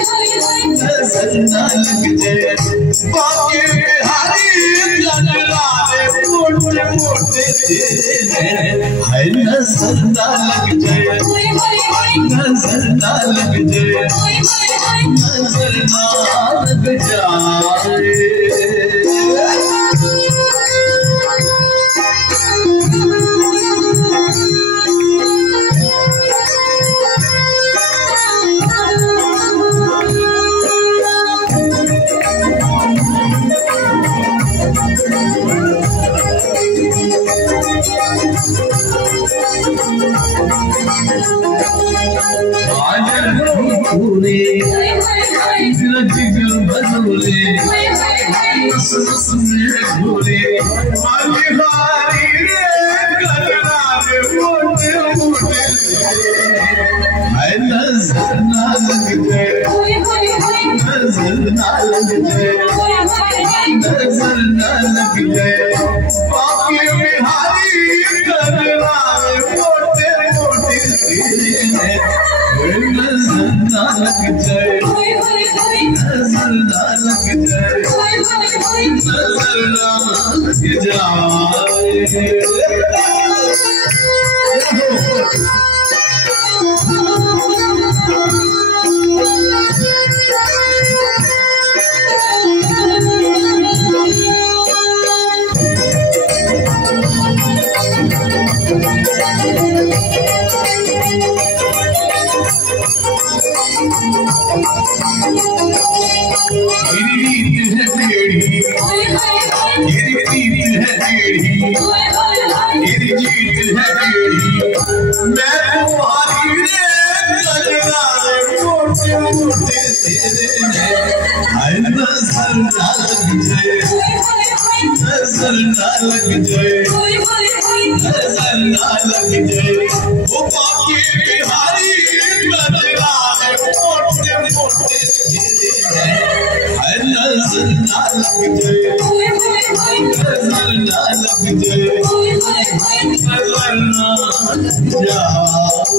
नजर ना लग जाए बाकी बिहारी लड़ावे मोटे मोटे है नजर ना लग जाए नजर ना लग जाए नजर ना लग जाए जिगर बदले नस में घोले हारी रे गगनावे मोटे मोटे है नजर ना लग जाए नजर ना लग जाए नजर ना लग जाए बाकी बिहारी गगनावे मोटे मोटे नजर ना लग जाए नजर ना लग जाए नजर ना लग जाए नजर ना लग जाए नजर ना लग जाए वो बाकी बिहारी गगनावे मोटे मोटे नजर ना लग जाए नजर ना लग जाए नजर ना लग जाए